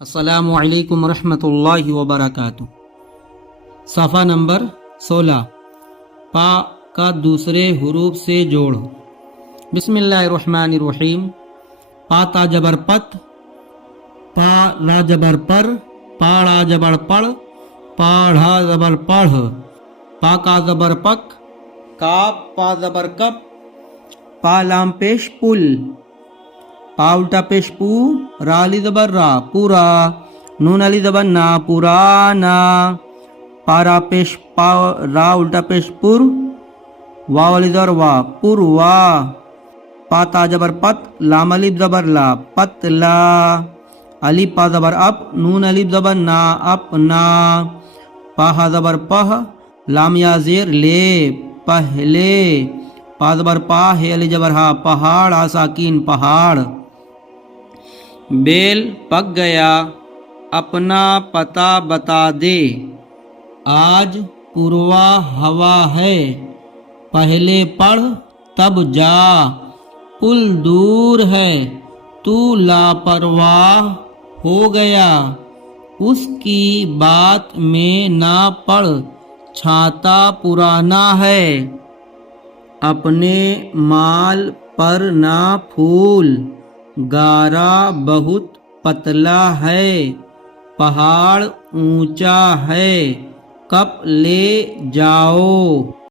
अस्सलामु अलैकुम रहमतुल्लाहि व बरकातुहू। सफ़ा नंबर 16। पा का दूसरे हुरूफ से जोड़। बिस्मिल्लाहिर्रहमानिर्रहीम। पा ता जबर पत, पा रा जबर पर, पाड़ा जबर पड़, पाढ़ा जबर पढ़, पा का जबर पक, काप पा जबर कप, पा लाम पेश पुल, पा उल्टा पेश पू, रा अली जबर रा पूरा, नून अली जबर ना पुराना, पारा पेश पा रा उल्टा पेश पुर, वाव अली जबर वा पुरवा, पा ता जबर पत, लाम अली जबर ला पतला, अली पा जबर अप, नून अली जबर ना अपना, पा हा जबर पह, लाम या जेर ले पहले, पा जबर पा है अली जबर हा पहाड़ आसाकीन पहाड़। बेल पक गया, अपना पता बता दे, आज पूर्वा हवा है, पहले पढ़ तब जा, पुल दूर है, तू लापरवाह हो गया, उसकी बात में ना पड़, छाता पुराना है, अपने माल पर ना फूल, गारा बहुत पतला है, पहाड़ ऊंचा है, कप ले जाओ।